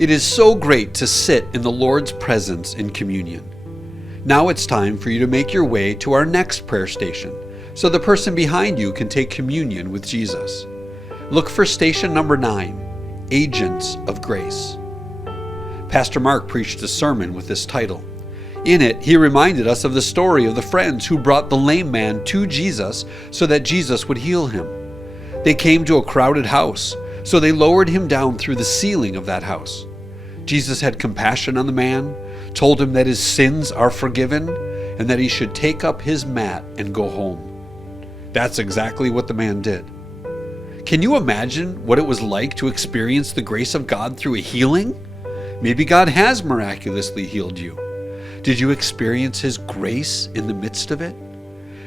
It is so great to sit in the Lord's presence in communion. Now it's time for you to make your way to our next prayer station, so the person behind you can take communion with Jesus. Look for station number 9, Agents of Grace. Pastor Mark preached a sermon with this title. In it, he reminded us of the story of the friends who brought the lame man to Jesus so that Jesus would heal him. They came to a crowded house, so they lowered him down through the ceiling of that house. Jesus had compassion on the man, told him that his sins are forgiven, and that he should take up his mat and go home. That's exactly what the man did. Can you imagine what it was like to experience the grace of God through a healing? Maybe God has miraculously healed you. Did you experience His grace in the midst of it?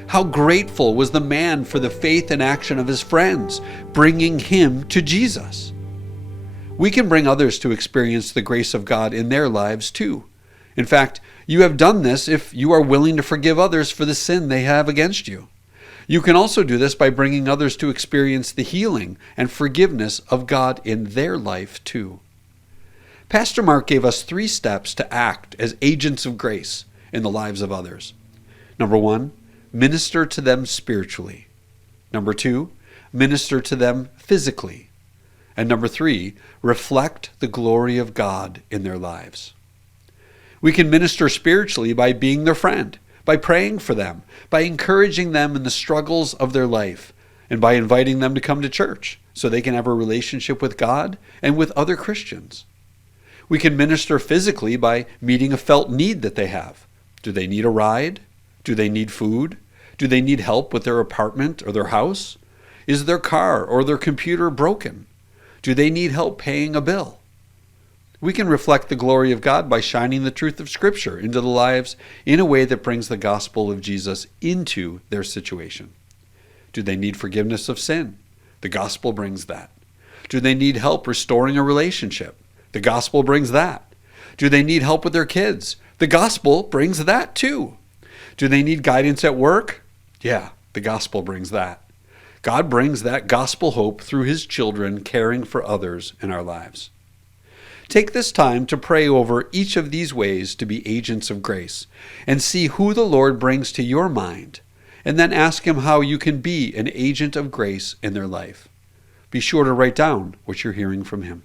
How grateful was the man for the faith and action of his friends, bringing him to Jesus. We can bring others to experience the grace of God in their lives too. In fact, you have done this if you are willing to forgive others for the sin they have against you. You can also do this by bringing others to experience the healing and forgiveness of God in their life too. Pastor Mark gave us 3 steps to act as agents of grace in the lives of others. Number 1, minister to them spiritually. Number 2, minister to them physically. And number 3, reflect the glory of God in their lives. We can minister spiritually by being their friend, by praying for them, by encouraging them in the struggles of their life, and by inviting them to come to church so they can have a relationship with God and with other Christians. We can minister physically by meeting a felt need that they have. Do they need a ride? Do they need food? Do they need help with their apartment or their house? Is their car or their computer broken? Do they need help paying a bill? We can reflect the glory of God by shining the truth of Scripture into the lives in a way that brings the gospel of Jesus into their situation. Do they need forgiveness of sin? The gospel brings that. Do they need help restoring a relationship? The gospel brings that. Do they need help with their kids? The gospel brings that too. Do they need guidance at work? Yeah, the gospel brings that. God brings that gospel hope through His children caring for others in our lives. Take this time to pray over each of these ways to be agents of grace and see who the Lord brings to your mind, and then ask Him how you can be an agent of grace in their life. Be sure to write down what you're hearing from Him.